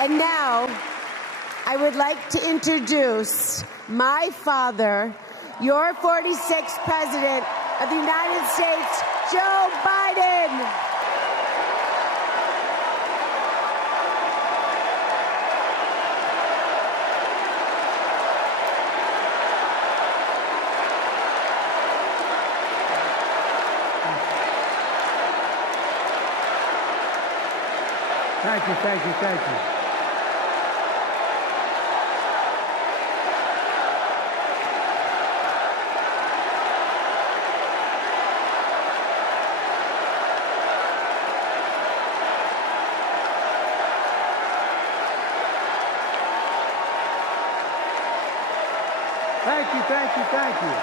And now, I would like to introduce my father, your 46th President of the United States, Joe Biden. Thank you, thank you, thank you. Thank you, thank you, thank you.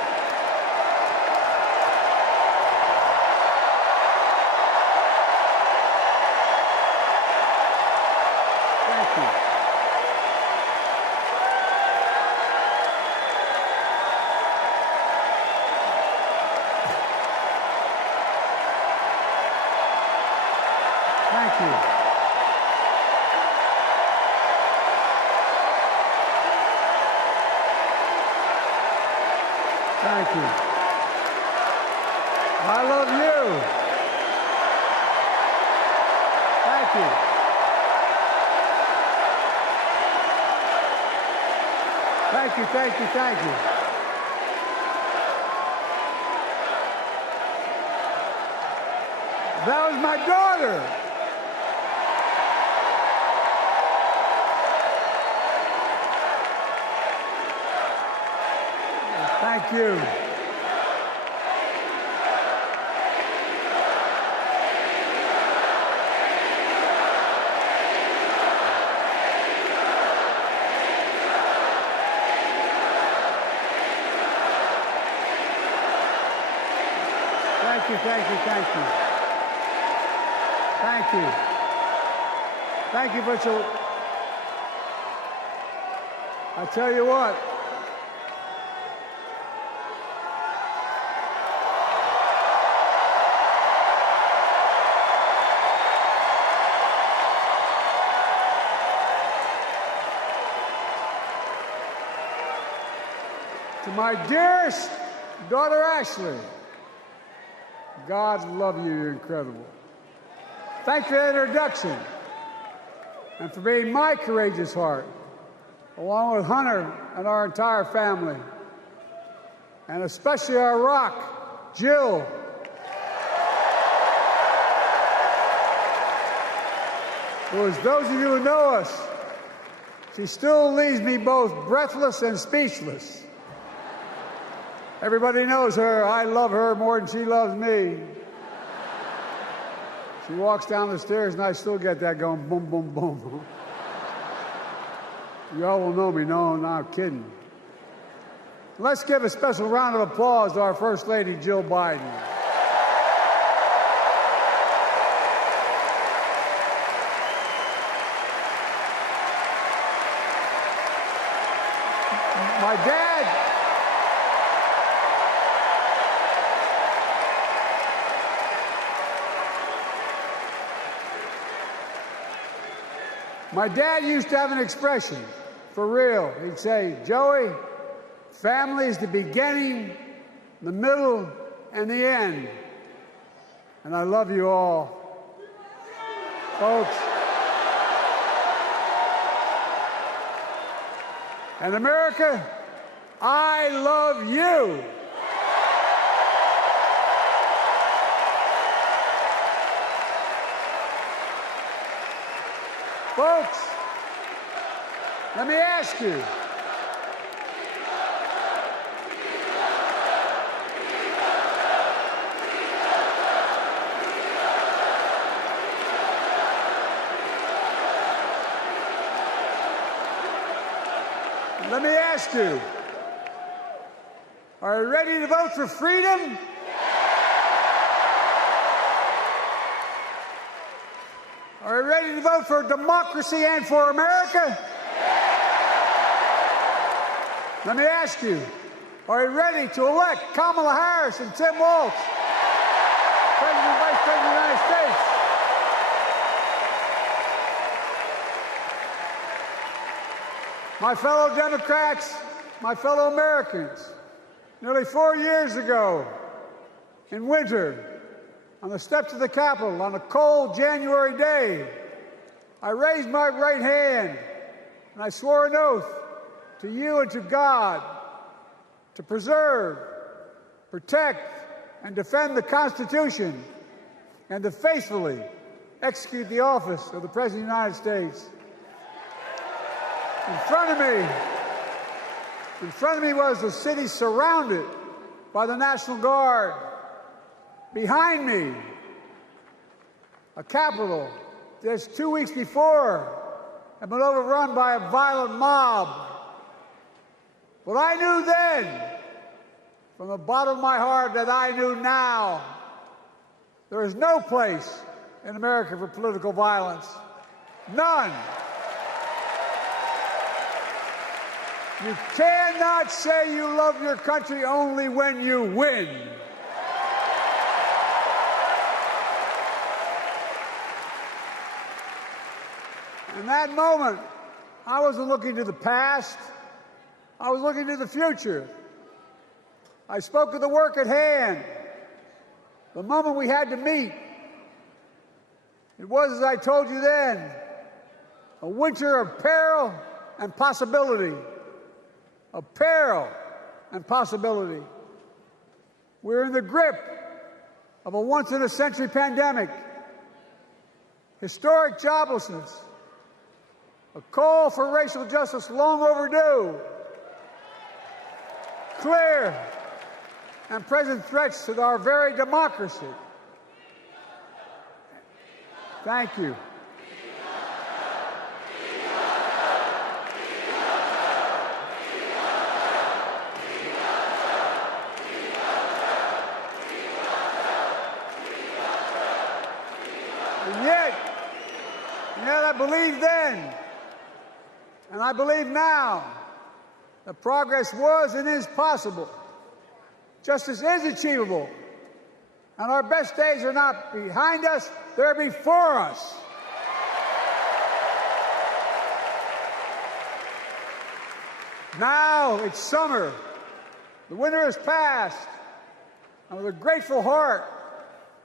Thank you. Thank you. Thank you. I love you. Thank you. Thank you, thank you, thank you. That was my daughter. Thank you. Thank you, thank you, thank you. Thank you. Thank you for so... I tell you what. To my dearest daughter, Ashley, God love you, you're incredible. Thank you for the introduction and for being my courageous heart, along with Hunter and our entire family, and especially our rock, Jill. Who, as those of you who know us, she still leaves me both breathless and speechless. Everybody knows her. I love her more than she loves me. She walks down the stairs and I still get that going boom, boom, boom. Y'all will know me. No, I'm not kidding. Let's give a special round of applause to our First Lady, Jill Biden. My dad used to have an expression, for real. He'd say, Joey, family is the beginning, the middle, and the end. And I love you all. Folks. And America, I love you. Folks, let me ask you. Let me ask you. Are you ready to vote for freedom? Are you ready to vote for democracy and for America? Let me ask you, are you ready to elect Kamala Harris and Tim Walz, President and Vice President of the United States? My fellow Democrats, my fellow Americans, nearly 4 years ago, in winter, on the steps of the Capitol, on a cold January day, I raised my right hand and I swore an oath to you and to God to preserve, protect, and defend the Constitution and to faithfully execute the office of the President of the United States. In front of me was the city surrounded by the National Guard. Behind me, a Capitol just 2 weeks before had been overrun by a violent mob. But I knew then, from the bottom of my heart, that I knew now, there is no place in America for political violence. None. You cannot say you love your country only when you win. In that moment, I wasn't looking to the past. I was looking to the future. I spoke of the work at hand, the moment we had to meet. It was, as I told you then, a winter of peril and possibility. Of peril and possibility. We're in the grip of a once-in-a-century pandemic, historic joblessness, a call for racial justice long overdue, clear and present threats to our very democracy. Thank you. And yet I believed then, and I believe now, that progress was and is possible. Justice is achievable. And our best days are not behind us, they're before us. Now it's summer. The winter has passed. And with a grateful heart,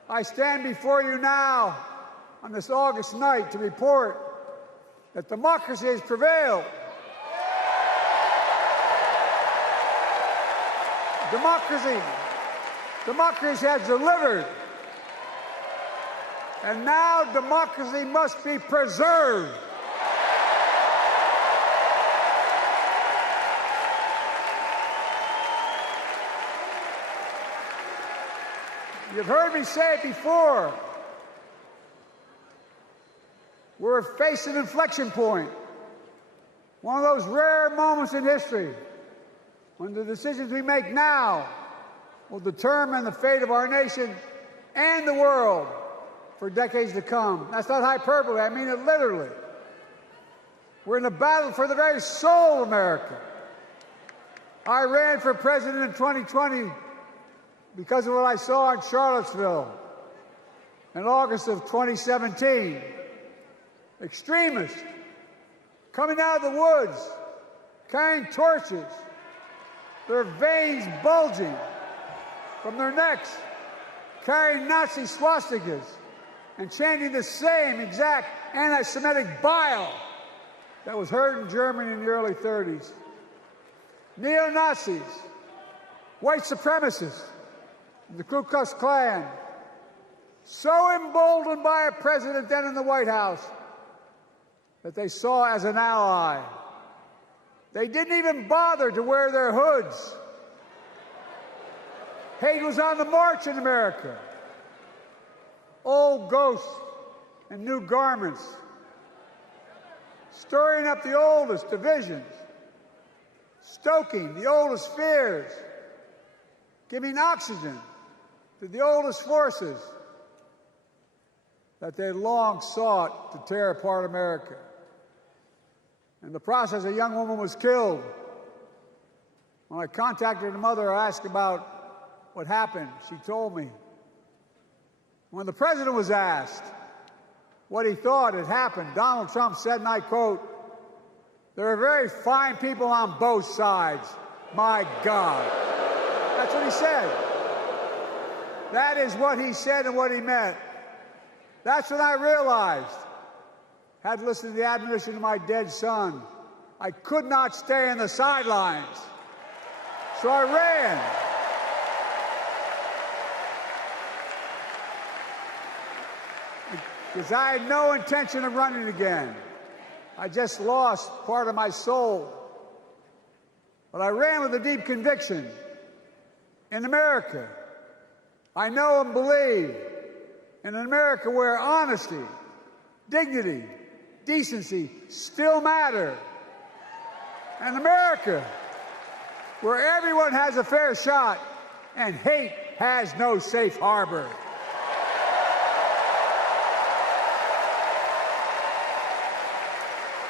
I stand before you now on this August night to report that democracy has prevailed. Democracy has delivered. And now democracy must be preserved. You've heard me say it before. We're facing an inflection point. One of those rare moments in history when the decisions we make now will determine the fate of our nation and the world for decades to come. That's not hyperbole, I mean it literally. We're in a battle for the very soul of America. I ran for president in 2020 because of what I saw in Charlottesville in August of 2017. Extremists coming out of the woods, carrying torches, their veins bulging from their necks, carrying Nazi swastikas, and chanting the same exact anti-Semitic bile that was heard in Germany in the early 30s. Neo-Nazis, white supremacists, the Ku Klux Klan, so emboldened by a president then in the White House that they saw as an ally. They didn't even bother to wear their hoods. Hate was on the march in America. Old ghosts and new garments, stirring up the oldest divisions, stoking the oldest fears, giving oxygen to the oldest forces that they long sought to tear apart America. In the process, a young woman was killed. When I contacted her mother, I asked about what happened. She told me. When the president was asked what he thought had happened, Donald Trump said, and I quote, There are very fine people on both sides. My God. That's what he said. That is what he said and what he meant. That's when I realized, had to listen to the admonition of my dead son, I could not stay in the sidelines. So I ran. Because I had no intention of running again. I just lost part of my soul. But I ran with a deep conviction. In America, I know and believe in an America where honesty, dignity, decency still matter. An America where everyone has a fair shot and hate has no safe harbor.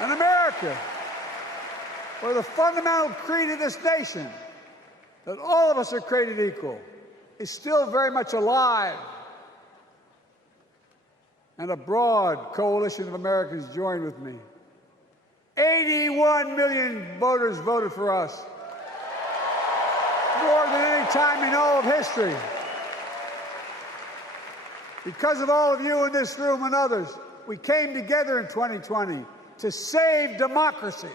An America where the fundamental creed of this nation, that all of us are created equal, is still very much alive. And a broad coalition of Americans joined with me. 81 million voters voted for us, more than any time in all of history. Because of all of you in this room and others, we came together in 2020 to save democracy.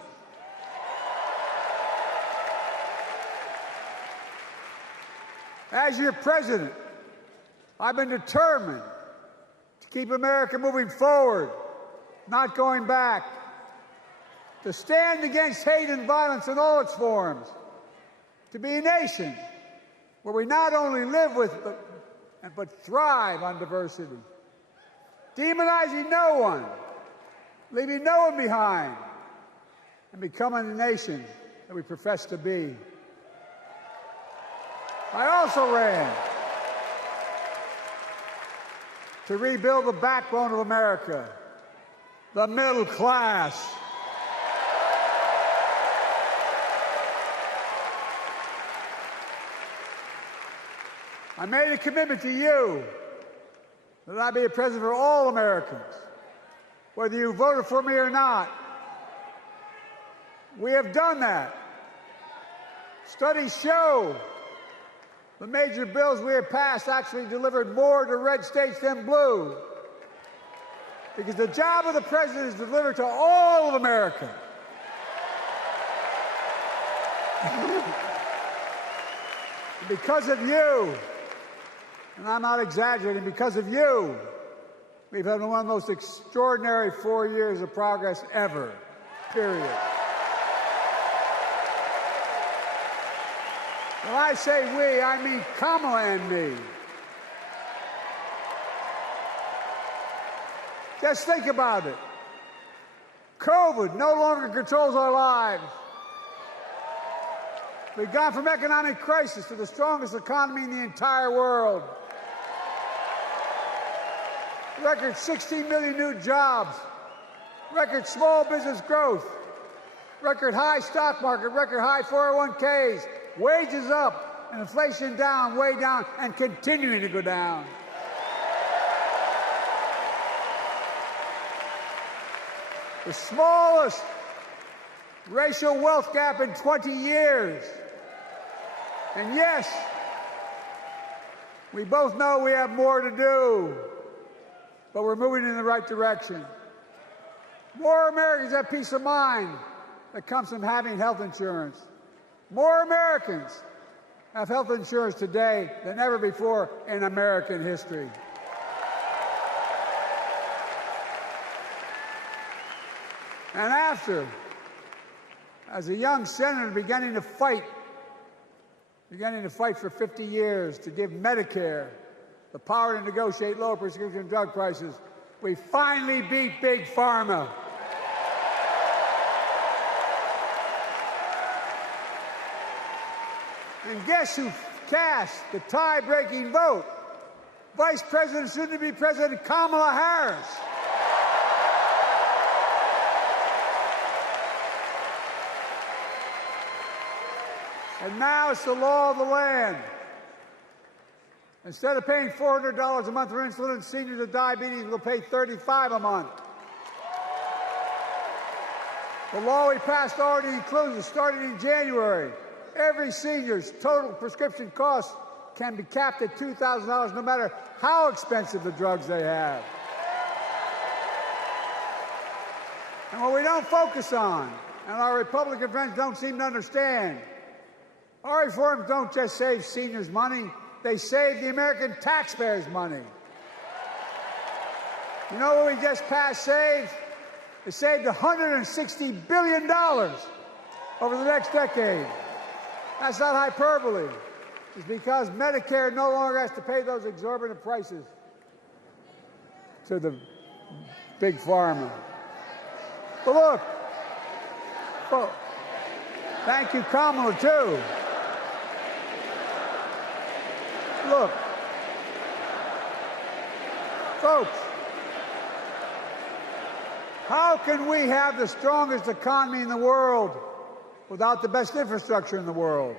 As your president, I've been determined to keep America moving forward, not going back, to stand against hate and violence in all its forms, to be a nation where we not only live with but thrive on diversity, demonizing no one, leaving no one behind, and becoming the nation that we profess to be. I also ran to rebuild the backbone of America, the middle class. I made a commitment to you that I'd be a president for all Americans, whether you voted for me or not. We have done that. Studies show the major bills we have passed actually delivered more to red states than blue, because the job of the president is to deliver to all of America. Because of you, and I'm not exaggerating, because of you, we've had one of the most extraordinary 4 years of progress ever, period. When I say we, I mean Kamala and me. Just think about it. COVID no longer controls our lives. We've gone from economic crisis to the strongest economy in the entire world. Record 16 million new jobs. Record small business growth. Record high stock market. Record high 401ks. Wages up and inflation down, way down, and continuing to go down. The smallest racial wealth gap in 20 years. And yes, we both know we have more to do, but we're moving in the right direction. More Americans have peace of mind that comes from having health insurance. More Americans have health insurance today than ever before in American history. And after, as a young senator beginning to fight for 50 years to give Medicare the power to negotiate lower prescription drug prices, we finally beat Big Pharma. And guess who cast the tie-breaking vote? Vice President, soon-to-be President Kamala Harris. And now it's the law of the land. Instead of paying $400 a month for insulin, seniors with diabetes will pay $35 a month. The law we passed already includes, starting in January, every senior's total prescription cost can be capped at $2,000 no matter how expensive the drugs they have. And what we don't focus on, and our Republican friends don't seem to understand, our reforms don't just save seniors money, they save the American taxpayers money. You know what we just passed saved? It saved $160 billion over the next decade. That's not hyperbole. It's because Medicare no longer has to pay those exorbitant prices to the big pharma. But look, oh, thank you, Kamala, too. Look, folks, how can we have the strongest economy in the world without the best infrastructure in the world?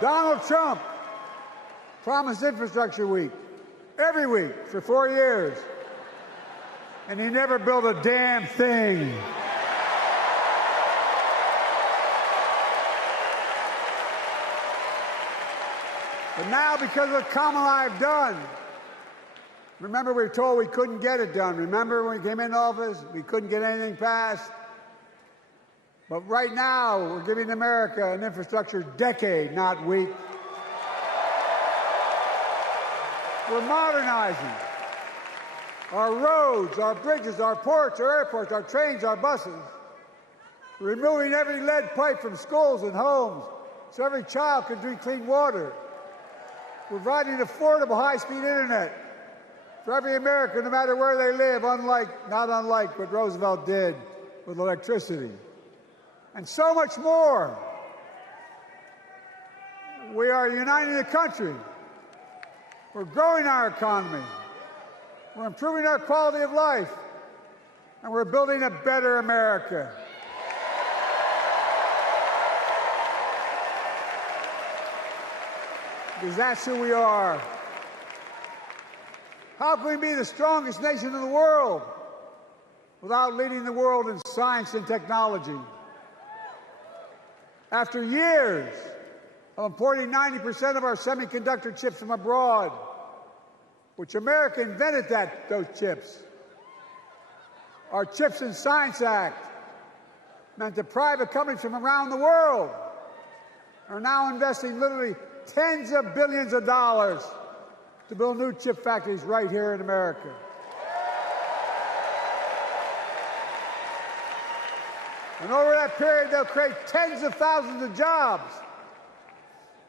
Donald Trump promised Infrastructure Week every week for 4 years, and he never built a damn thing. But now, because of what Kamala and I have done, remember we were told we couldn't get it done. Remember when we came into office, we couldn't get anything passed? But right now, we're giving America an infrastructure decade, not week. We're modernizing our roads, our bridges, our ports, our airports, our trains, our buses. We're removing every lead pipe from schools and homes so every child can drink clean water. We're providing affordable high-speed internet for every American, no matter where they live, not unlike what Roosevelt did with electricity. And so much more. We are uniting the country. We're growing our economy. We're improving our quality of life. And we're building a better America. Because that's who we are. How can we be the strongest nation in the world without leading the world in science and technology? After years of importing 90% of our semiconductor chips from abroad, which America invented those chips, our Chips and Science Act meant that private companies from around the world are now investing literally tens of billions of dollars to build new chip factories right here in America. And over that period, they'll create tens of thousands of jobs.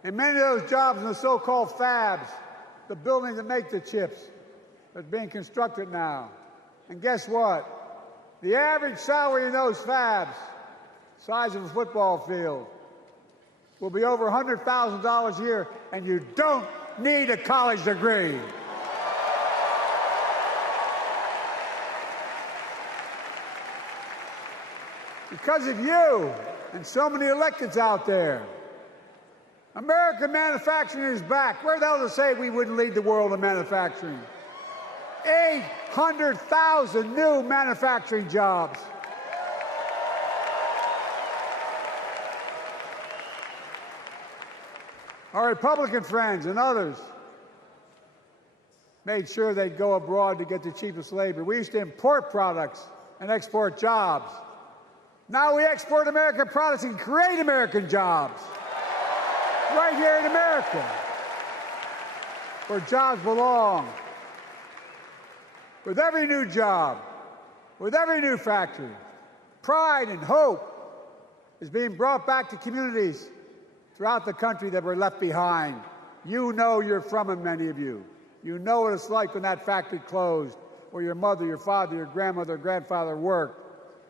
And many of those jobs in the so-called fabs, the buildings that make the chips, that's being constructed now. And guess what? The average salary in those fabs, size of a football field, will be over $100,000 a year, and you don't need a college degree. Because of you and so many electeds out there, American manufacturing is back. Where the hell to say we wouldn't lead the world in manufacturing? 800,000 new manufacturing jobs. Our Republican friends and others made sure they'd go abroad to get the cheapest labor. We used to import products and export jobs. Now we export American products and create American jobs right here in America, where jobs belong. With every new job, with every new factory, pride and hope is being brought back to communities throughout the country that were left behind. You know you're from them, many of you. You know what it's like when that factory closed, where your mother, your father, your grandmother, grandfather worked.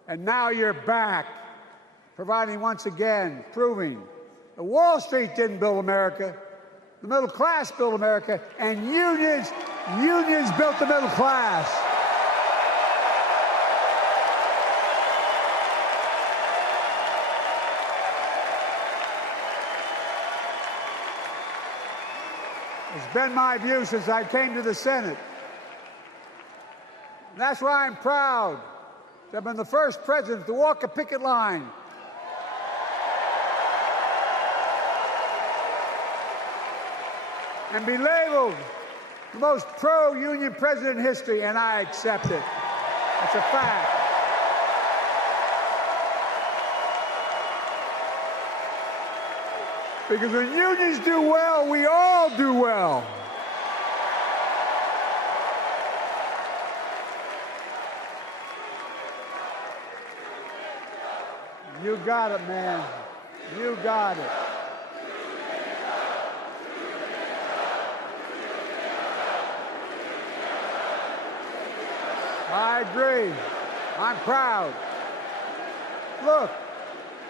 And now you're back, providing once again, proving that Wall Street didn't build America, the middle class built America, and unions built the middle class. It's been my view since I came to the Senate. And that's why I'm proud to have been the first president to walk a picket line and be labeled the most pro-union president in history, and I accept it. It's a fact. Because when unions do well, we all do well. You got it, man. You got it. I agree. I'm proud. Look,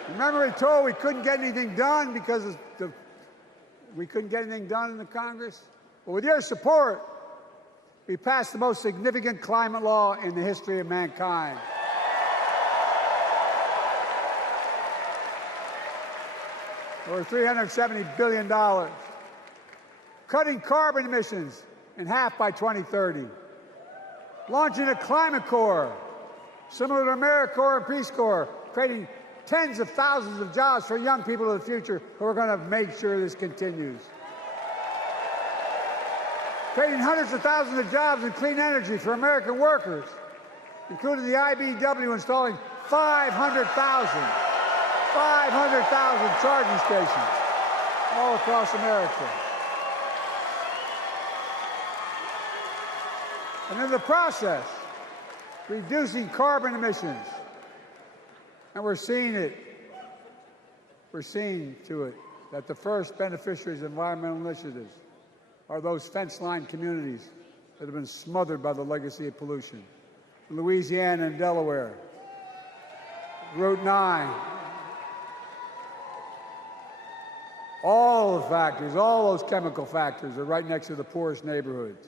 remember we told we couldn't get anything done because we couldn't get anything done in the Congress? Well, with your support, we passed the most significant climate law in the history of mankind. Over $370 billion. Cutting carbon emissions in half by 2030. Launching a climate corps, similar to AmeriCorps and Peace Corps, creating tens of thousands of jobs for young people of the future who are going to make sure this continues. Creating hundreds of thousands of jobs in clean energy for American workers, including the IBEW installing 500,000 charging stations all across America. And in the process, reducing carbon emissions. And we're seeing it. We're seeing to it that the first beneficiaries of environmental initiatives are those fence-line communities that have been smothered by the legacy of pollution. Louisiana and Delaware, Route 9, all the factories, all those chemical factories are right next to the poorest neighborhoods.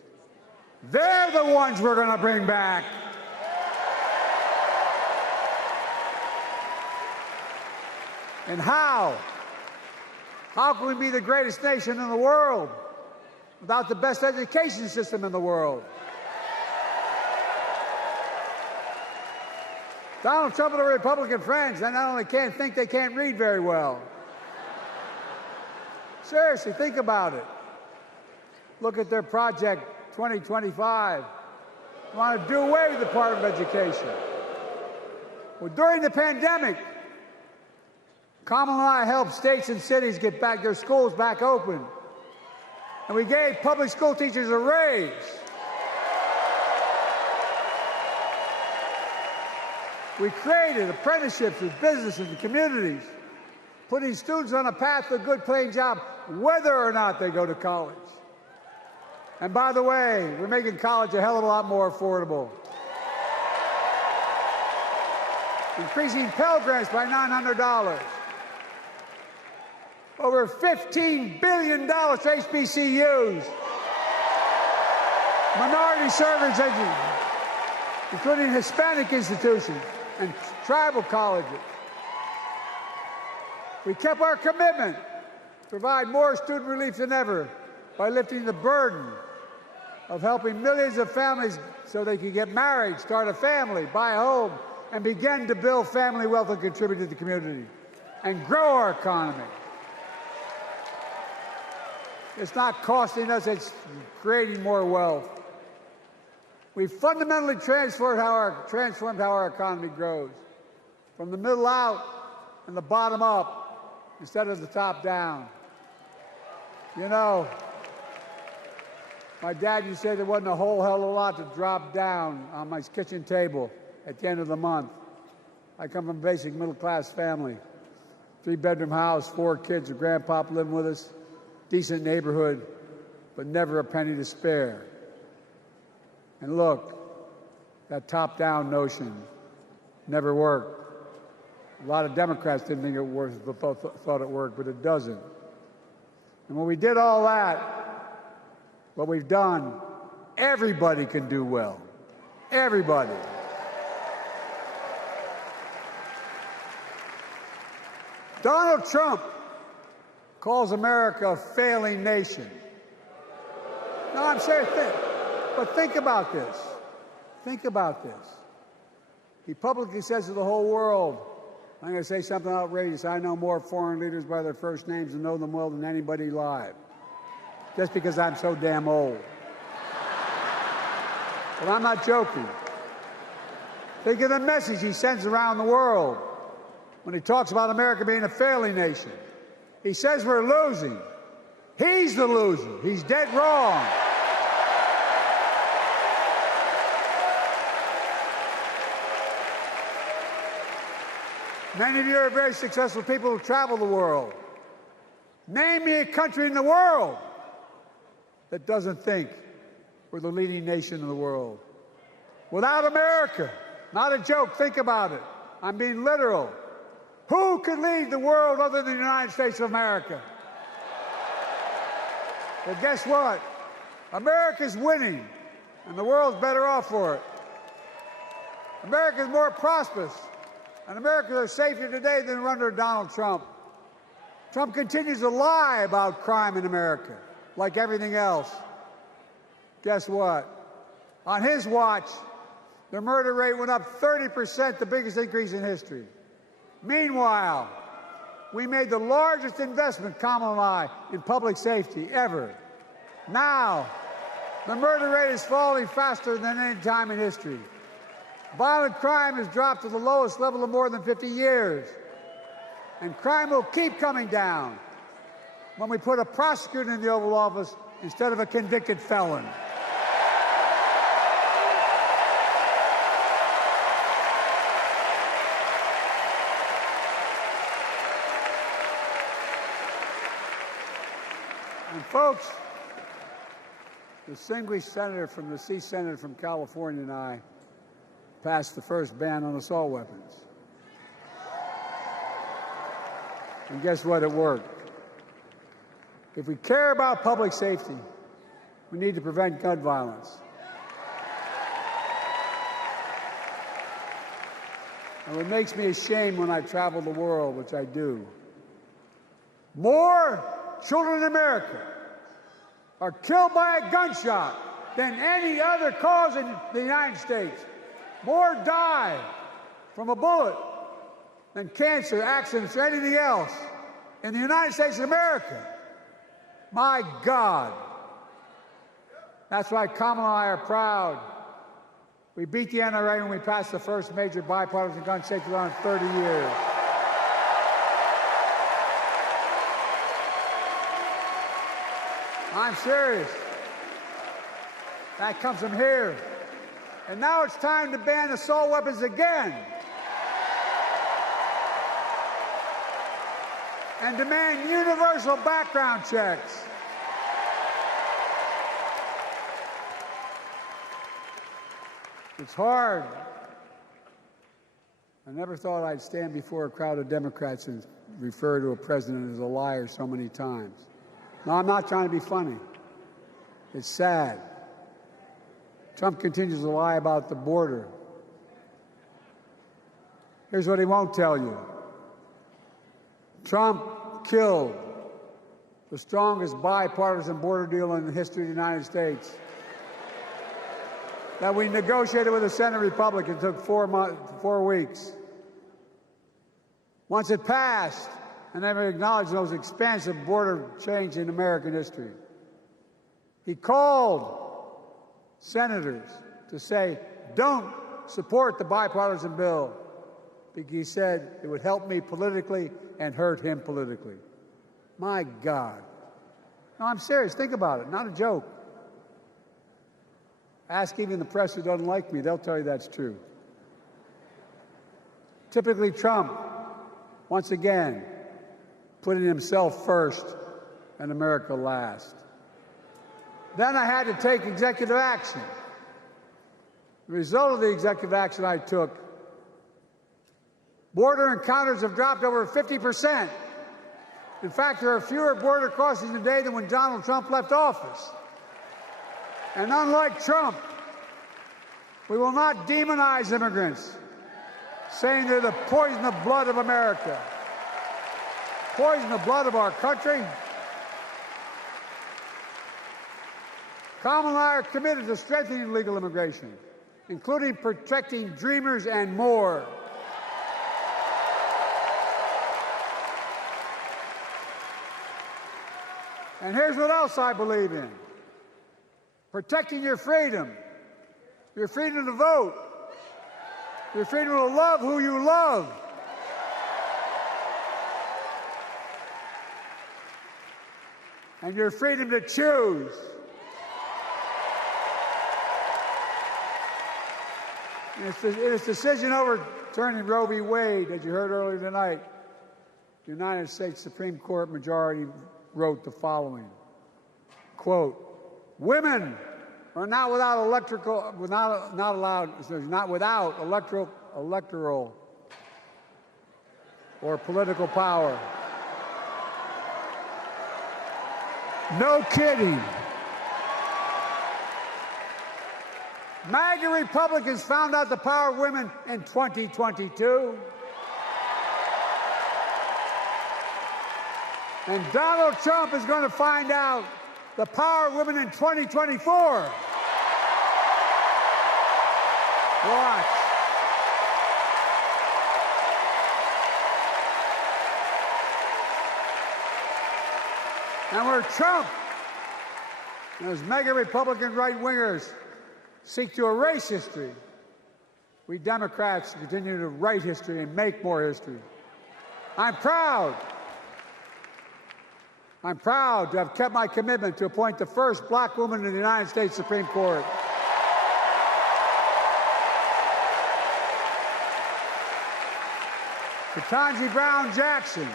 They're the ones we're going to bring back. And how? How can we be the greatest nation in the world without the best education system in the world? Donald Trump and the Republican friends, they not only can't think, they can't read very well. Seriously, think about it. Look at their Project 2025. They want to do away with the Department of Education. Well, during the pandemic, Kamala and I helped states and cities get back their schools back open. And we gave public school teachers a raise. We created apprenticeships with businesses and communities, putting students on a path to a good paying job, whether or not they go to college. And by the way, we're making college a hell of a lot more affordable. Increasing Pell Grants by $900. Over $15 billion to HBCUs. Minority service education, including Hispanic institutions and tribal colleges. We kept our commitment to provide more student relief than ever by lifting the burden of helping millions of families so they can get married, start a family, buy a home, and begin to build family wealth and contribute to the community and grow our economy. It's not costing us, it's creating more wealth. We fundamentally transformed how our economy grows, from the middle out and the bottom up instead of the top down. You know, my dad used to say there wasn't a whole hell of a lot to drop down on my kitchen table at the end of the month. I come from a basic middle-class family, 3-bedroom house, 4 kids, a grandpop living with us, decent neighborhood, but never a penny to spare. And look, that top-down notion never worked. A lot of Democrats didn't think it worked, thought it worked, but it doesn't. And when we did all that, what we've done, everybody can do well. Everybody. Donald Trump calls America a failing nation. No, I'm serious. But think about this. Think about this. He publicly says to the whole world, I'm going to say something outrageous. I know more foreign leaders by their first names and know them well than anybody alive. Just because I'm so damn old. But I'm not joking. Think of the message he sends around the world when he talks about America being a failing nation. He says we're losing. He's the loser. He's dead wrong. Many of you are very successful people who travel the world. Name me a country in the world that doesn't think we're the leading nation in the world. Without America, not a joke, think about it. I'm being literal. Who could lead the world other than the United States of America? Well, guess what? America's winning, and the world's better off for it. America's more prosperous, and Americans are safer today than they were under Donald Trump. Trump continues to lie about crime in America, like everything else. Guess what? On his watch, the murder rate went up 30%, the biggest increase in history. Meanwhile, we made the largest investment, Kamala and I, in public safety ever. Now, the murder rate is falling faster than any time in history. Violent crime has dropped to the lowest level of more than 50 years. And crime will keep coming down when we put a prosecutor in the Oval Office instead of a convicted felon. And folks, the distinguished senator from the C Senate from California and I passed the first ban on assault weapons. And guess what? It worked. If we care about public safety, we need to prevent gun violence. And what makes me ashamed when I travel the world, which I do, more children in America are killed by a gunshot than any other cause in the United States. More die from a bullet than cancer, accidents, or anything else in the United States of America. My God. That's why Kamala and I are proud. We beat the NRA when we passed the first major bipartisan gun safety law in 30 years. I'm serious. That comes from here. And now it's time to ban assault weapons again. And demand universal background checks. It's hard. I never thought I'd stand before a crowd of Democrats and refer to a president as a liar so many times. No, I'm not trying to be funny. It's sad. Trump continues to lie about the border. Here's what he won't tell you. Trump killed the strongest bipartisan border deal in the history of the United States that we negotiated with the Senate Republican. It took 4 weeks. Once it passed, and never acknowledged the most expansive border change in American history. He called senators to say, don't support the bipartisan bill, because he said it would help me politically and hurt him politically. My God. No, I'm serious. Think about it. Not a joke. Ask even the press who doesn't like me. They'll tell you that's true. Typically, Trump, once again, putting himself first and America last. Then I had to take executive action. The result of the executive action I took, border encounters have dropped over 50%. In fact, there are fewer border crossings today than when Donald Trump left office. And unlike Trump, we will not demonize immigrants, saying they're the poison of blood of America. Poison the blood of our country. Kamala and I are committed to strengthening legal immigration, including protecting dreamers and more. And here's what else I believe in. Protecting your freedom to vote, your freedom to love who you love. And your freedom to choose. In its decision overturning Roe v. Wade, as you heard earlier tonight, the United States Supreme Court majority wrote the following, quote, women are not without electoral or political power. No kidding. MAGA Republicans found out the power of women in 2022. And Donald Trump is going to find out the power of women in 2024. Watch. And where Trump and his mega Republican right-wingers seek to erase history, we Democrats continue to write history and make more history. I'm proud to have kept my commitment to appoint the first black woman in the United States Supreme Court. Ketanji Brown Jackson,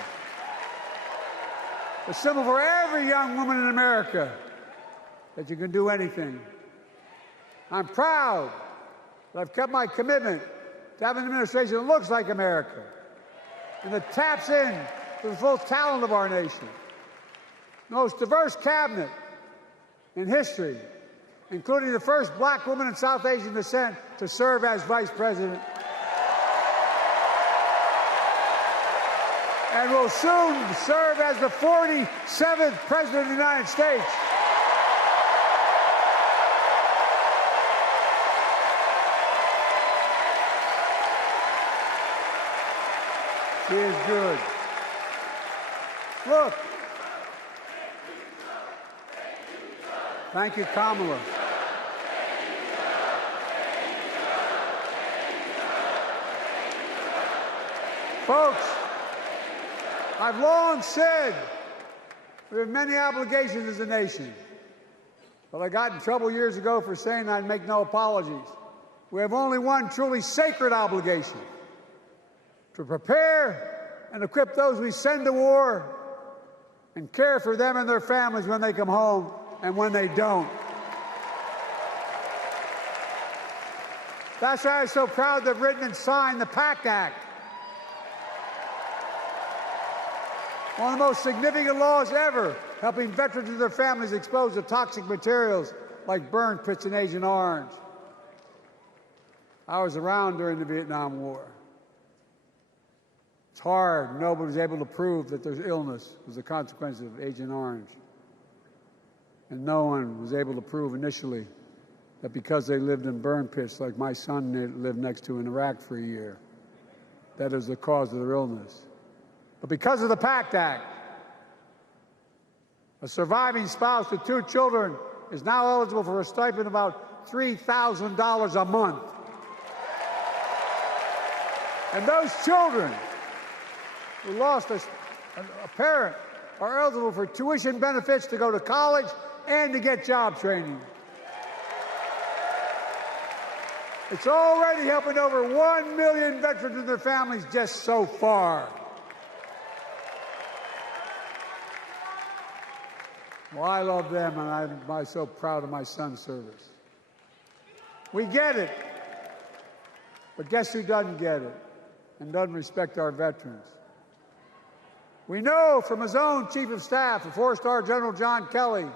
a symbol for every young woman in America that you can do anything. I'm proud that I've kept my commitment to have an administration that looks like America and that taps in to the full talent of our nation. The most diverse cabinet in history, including the first black woman of South Asian descent to serve as vice president. And will soon serve as the 47th president of the United States. She is good. Look. Thank you, Kamala. Folks, I've long said we have many obligations as a nation, but I got in trouble years ago for saying I'd make no apologies. We have only one truly sacred obligation: to prepare and equip those we send to war and care for them and their families when they come home and when they don't. That's why I'm so proud to have written and signed the PACT Act, one of the most significant laws ever, helping veterans and their families exposed to toxic materials like burn pits in Agent Orange. I was around during the Vietnam War. It's hard. Nobody was able to prove that their illness was a consequence of Agent Orange. And no one was able to prove initially that because they lived in burn pits like my son lived next to in Iraq for a year, that is the cause of their illness. But because of the PACT Act, a surviving spouse with 2 children is now eligible for a stipend of about $3,000 a month. And those children who lost a parent are eligible for tuition benefits to go to college and to get job training. It's already helping over 1 million veterans and their families just so far. Well, I love them, and I'm so proud of my son's service. We get it. But guess who doesn't get it and doesn't respect our veterans? We know from his own chief of staff, the 4-star General John Kelly,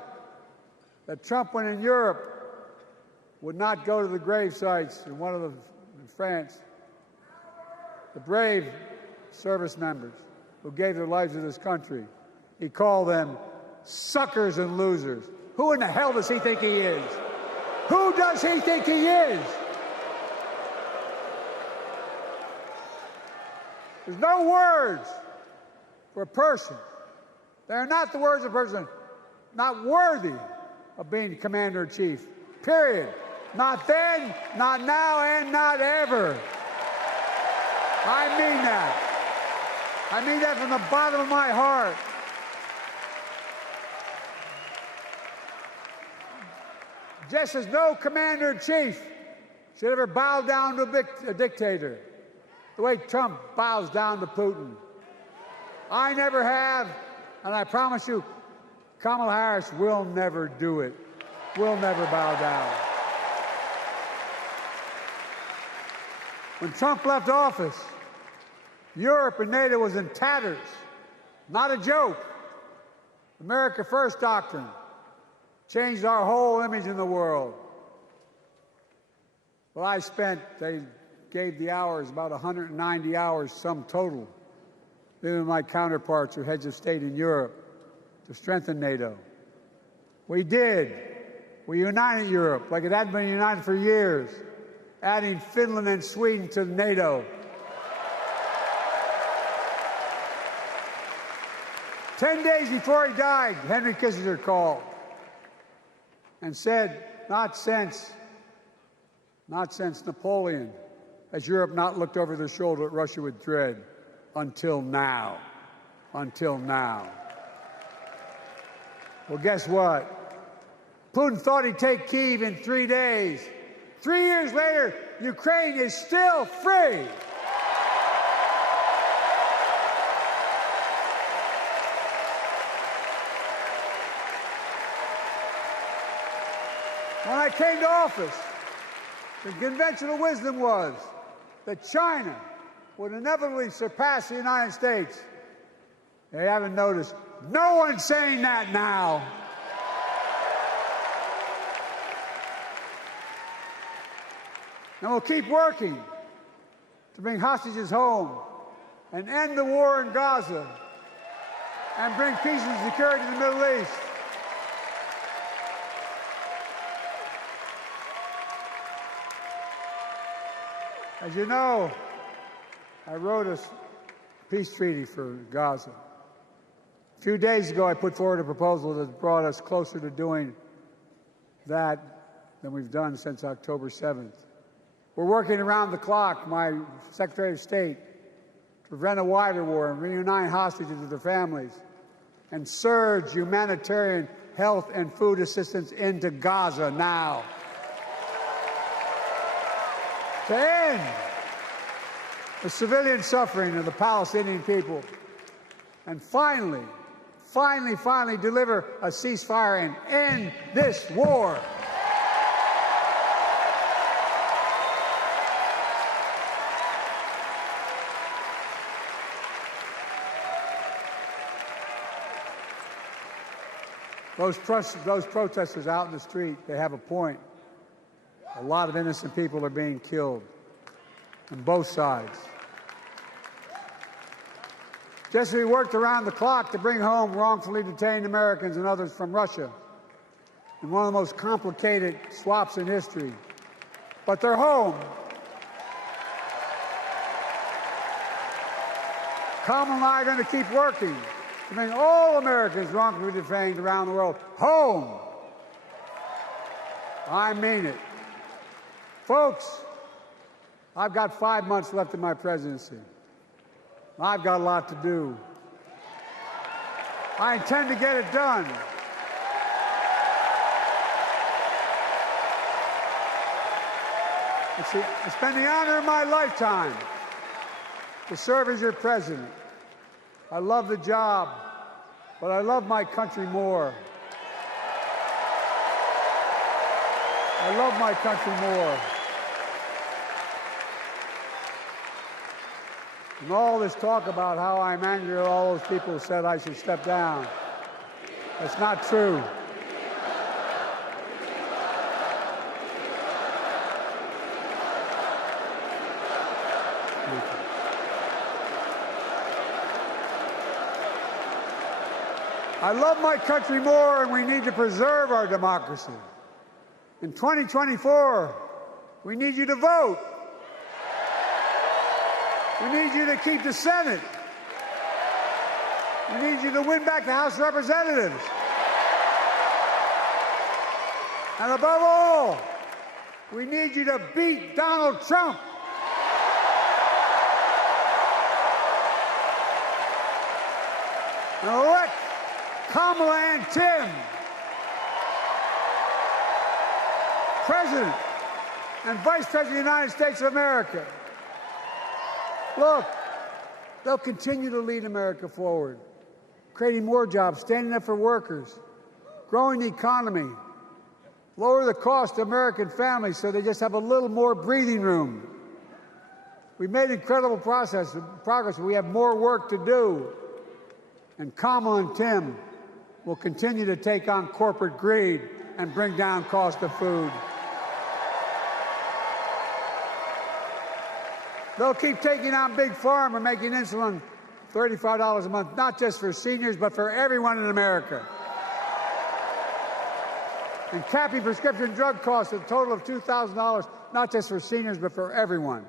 that Trump, when in Europe, would not go to the grave sites in France. The brave service members who gave their lives to this country. He called them suckers and losers. Who in the hell does he think he is? Who does he think he is? There's no words for a person. They are not the words of a person not worthy of being commander-in-chief. Period. Not then, not now, and not ever. I mean that. I mean that from the bottom of my heart. Just as no commander-in-chief should ever bow down to a dictator, the way Trump bows down to Putin. I never have, and I promise you, Kamala Harris will never do it. Will never bow down. When Trump left office, Europe and NATO was in tatters. Not a joke. America First doctrine changed our whole image in the world. Well, they gave the hours, about 190 hours sum total, than my counterparts or heads of state in Europe, to strengthen NATO. We did. We united Europe like it hadn't been united for years, adding Finland and Sweden to NATO. 10 days before he died, Henry Kissinger called and said, not since Napoleon has Europe not looked over their shoulder at Russia with dread. Until now. Until now. Well, guess what? Putin thought he'd take Kyiv in 3 days. 3 years later, Ukraine is still free. When I came to office, the conventional wisdom was that China would inevitably surpass the United States. They haven't noticed. No one's saying that now. And we'll keep working to bring hostages home and end the war in Gaza and bring peace and security to the Middle East. As you know, I wrote a peace treaty for Gaza. A few days ago, I put forward a proposal that brought us closer to doing that than we've done since October 7th. We're working around the clock, my Secretary of State, to prevent a wider war and reunite hostages with their families and surge humanitarian health and food assistance into Gaza now. To end the civilian suffering of the Palestinian people, and finally deliver a ceasefire and end this war. Those protesters out in the street, they have a point. A lot of innocent people are being killed on both sides. Just as we worked around the clock to bring home wrongfully detained Americans and others from Russia in one of the most complicated swaps in history, but they're home. Kamala and I are going to keep working to bring all Americans wrongfully detained around the world home. I mean it. Folks, I've got 5 months left in my presidency. I've got a lot to do. I intend to get it done. It's been the honor of my lifetime to serve as your president. I love the job, but I love my country more. I love my country more. And all this talk about how I'm angry at all those people who said I should step down, that's not true. I love my country more, and we need to preserve our democracy. In 2024, we need you to vote. We need you to keep the Senate. We need you to win back the House of Representatives. And above all, we need you to beat Donald Trump. And elect Kamala and Tim President and Vice President of the United States of America. Look, they'll continue to lead America forward, creating more jobs, standing up for workers, growing the economy, lower the cost to American families so they just have a little more breathing room. We've made incredible progress, but we have more work to do. And Kamala and Tim will continue to take on corporate greed and bring down cost of food. They'll keep taking on Big Pharma, making insulin $35 a month, not just for seniors, but for everyone in America. And capping prescription drug costs at a total of $2,000, not just for seniors, but for everyone.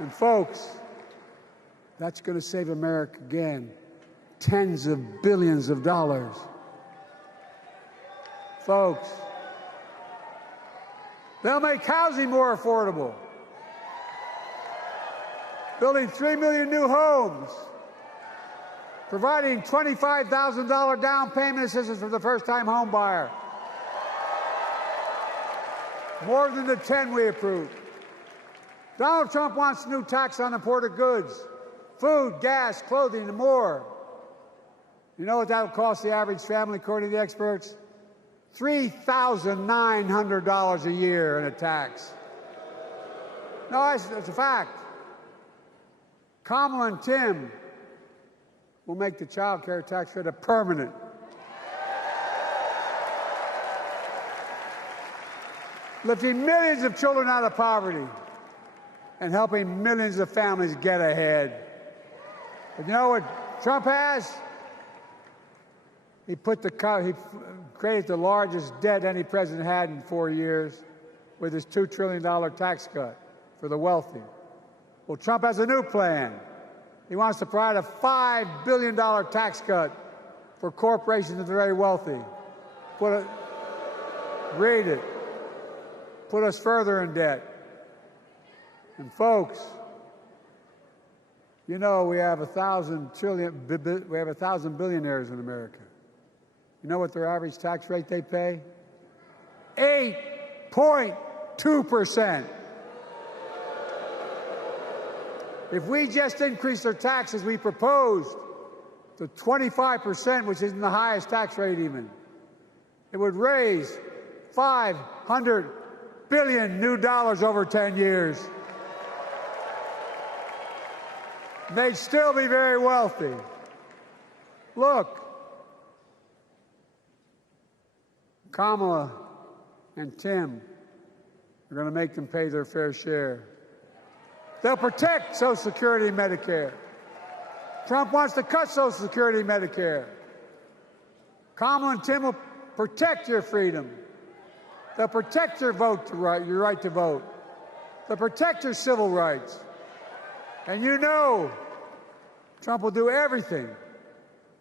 And folks, that's going to save America again tens of billions of dollars. Folks, they'll make housing more affordable, building 3 million new homes, providing $25,000 down payment assistance for the first-time home buyer, more than the 10 we approved. Donald Trump wants a new tax on imported goods, food, gas, clothing, and more. You know what that will cost the average family, according to the experts? $3,900 a year in a tax. No, it's a fact. Kamala and Tim will make the child care tax credit permanent. Lifting millions of children out of poverty and helping millions of families get ahead. But you know what Trump has? He created the largest debt any president had in 4 years with his $2 trillion tax cut for the wealthy. Well, Trump has a new plan. He wants to provide a $5 billion tax cut for corporations and the very wealthy. Read it. Put us further in debt. And folks, you know we have 1,000 billionaires in America. You know what their average tax rate they pay? 8.2%. If we just increase their taxes, we proposed to 25%, which isn't the highest tax rate even, it would raise $500 billion new dollars over 10 years. They'd still be very wealthy. Look, Kamala and Tim are going to make them pay their fair share. They'll protect Social Security and Medicare. Trump wants to cut Social Security and Medicare. Kamala and Tim will protect your freedom. They'll protect your your right to vote. They'll protect your civil rights. And you know Trump will do everything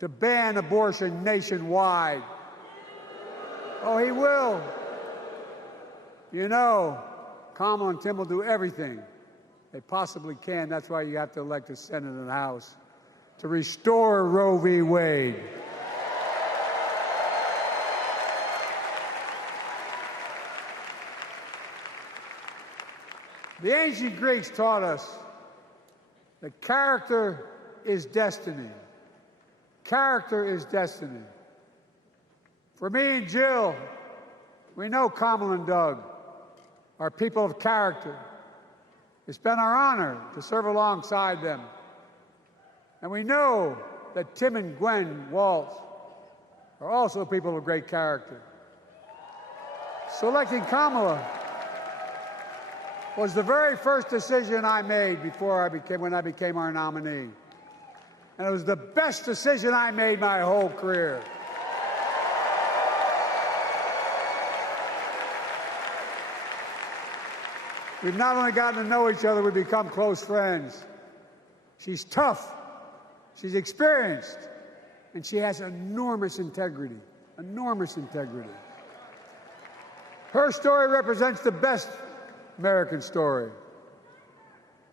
to ban abortion nationwide. Oh, he will. You know, Kamala and Tim will do everything they possibly can. That's why you have to elect a Senate and a House to restore Roe v. Wade. The ancient Greeks taught us that character is destiny. Character is destiny. For me and Jill, we know Kamala and Doug are people of character. It's been our honor to serve alongside them. And we know that Tim and Gwen Waltz are also people of great character. Selecting Kamala was the very first decision I made when I became our nominee. And it was the best decision I made my whole career. We've not only gotten to know each other, we've become close friends. She's tough, she's experienced, and she has enormous integrity, enormous integrity. Her story represents the best American story.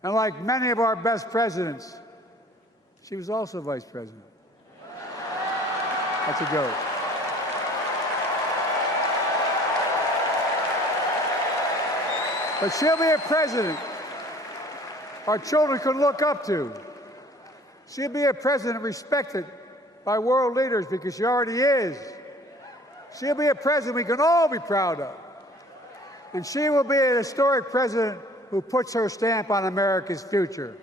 And like many of our best presidents, she was also vice president. That's a joke. But she'll be a president our children can look up to. She'll be a president respected by world leaders because she already is. She'll be a president we can all be proud of. And she will be an historic president who puts her stamp on America's future.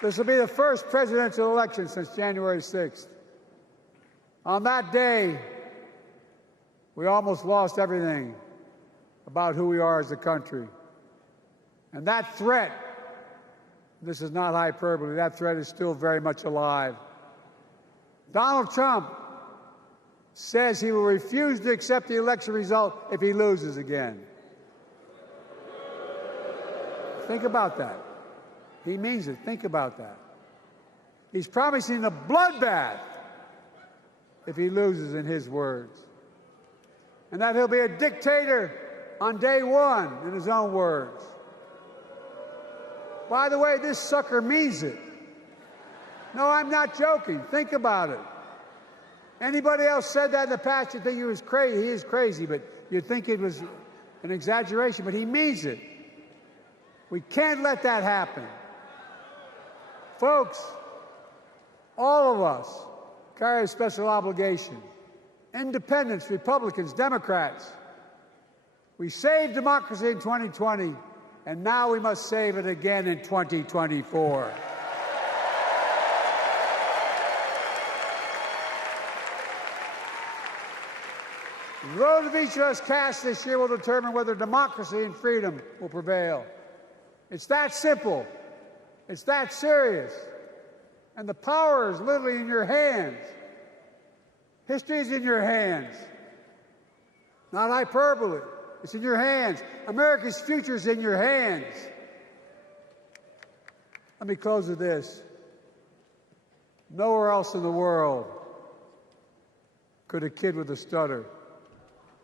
This will be the first presidential election since January 6th. On that day, we almost lost everything about who we are as a country. And that threat, this is not hyperbole, that threat is still very much alive. Donald Trump says he will refuse to accept the election result if he loses again. Think about that. He means it. Think about that. He's promising a bloodbath if he loses, in his words. And that he'll be a dictator on day one, in his own words. By the way, this sucker means it. No, I'm not joking. Think about it. Anybody else said that in the past, you'd think he was crazy. He is crazy, but you'd think it was an exaggeration, but he means it. We can't let that happen. Folks, all of us carry a special obligation. Independents, Republicans, Democrats. We saved democracy in 2020, and now we must save it again in 2024. The vote of each of us cast this year will determine whether democracy and freedom will prevail. It's that simple. It's that serious. And the power is literally in your hands. History is in your hands. Not hyperbole. It's in your hands. America's future is in your hands. Let me close with this. Nowhere else in the world could a kid with a stutter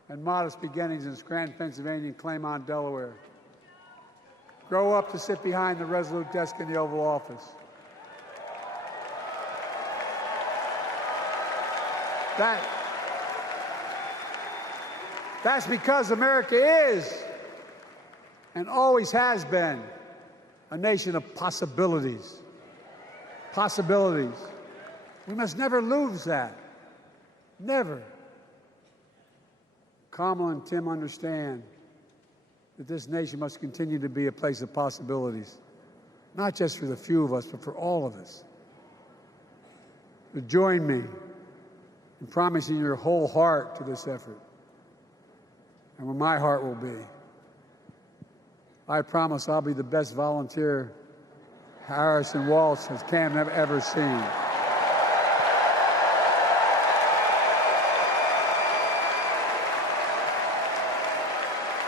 and modest beginnings in Scranton, Pennsylvania, and Claymont, Delaware, grow up to sit behind the resolute desk in the Oval Office. That's because America is and always has been a nation of possibilities. Possibilities. We must never lose that. Never. Kamala and Tim understand that this nation must continue to be a place of possibilities, not just for the few of us, but for all of us. But join me in promising your whole heart to this effort, and where my heart will be. I promise I'll be the best volunteer Harrison Walsh has Cam ever seen.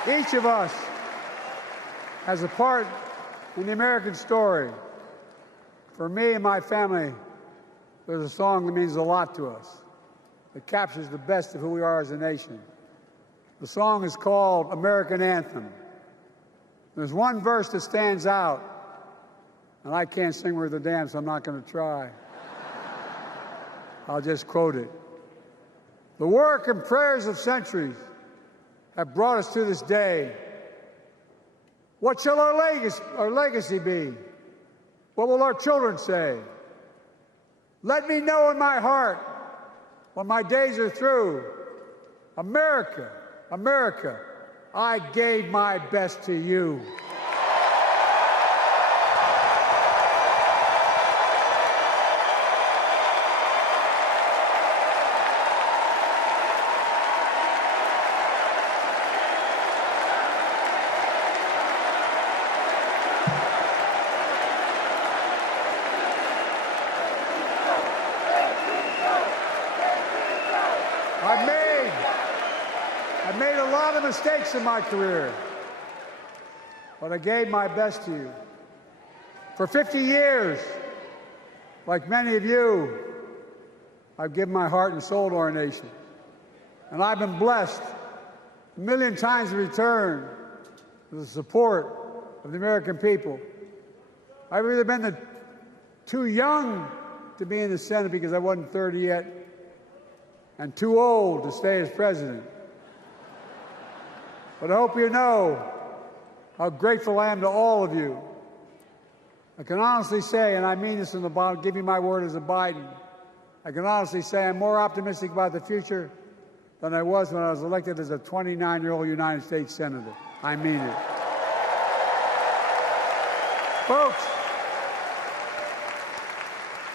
Each of us has a part in the American story. For me and my family, there's a song that means a lot to us. It captures the best of who we are as a nation. The song is called American Anthem. There's one verse that stands out, and I can't sing worth a damn, so I'm not going to try. I'll just quote it. The work and prayers of centuries have brought us to this day. What shall our legacy be? What will our children say? Let me know in my heart, when my days are through, America, America, I gave my best to you. I made made a lot of mistakes in my career, but I gave my best to you. For 50 years, like many of you, I've given my heart and soul to our nation. And I've been blessed a million times in return with the support of the American people. I've either been too young to be in the Senate because I wasn't 30 yet, and too old to stay as president. But I hope you know how grateful I am to all of you. I can honestly say, and I mean this from the bottom, give me my word as a Biden, I can honestly say I'm more optimistic about the future than I was when I was elected as a 29-year-old United States Senator. I mean it. Folks,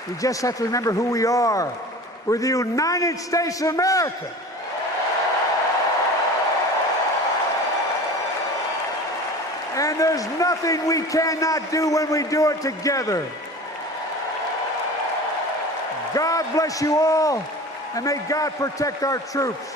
we just have to remember who we are. We're the United States of America. And there's nothing we cannot do when we do it together. God bless you all, and may God protect our troops.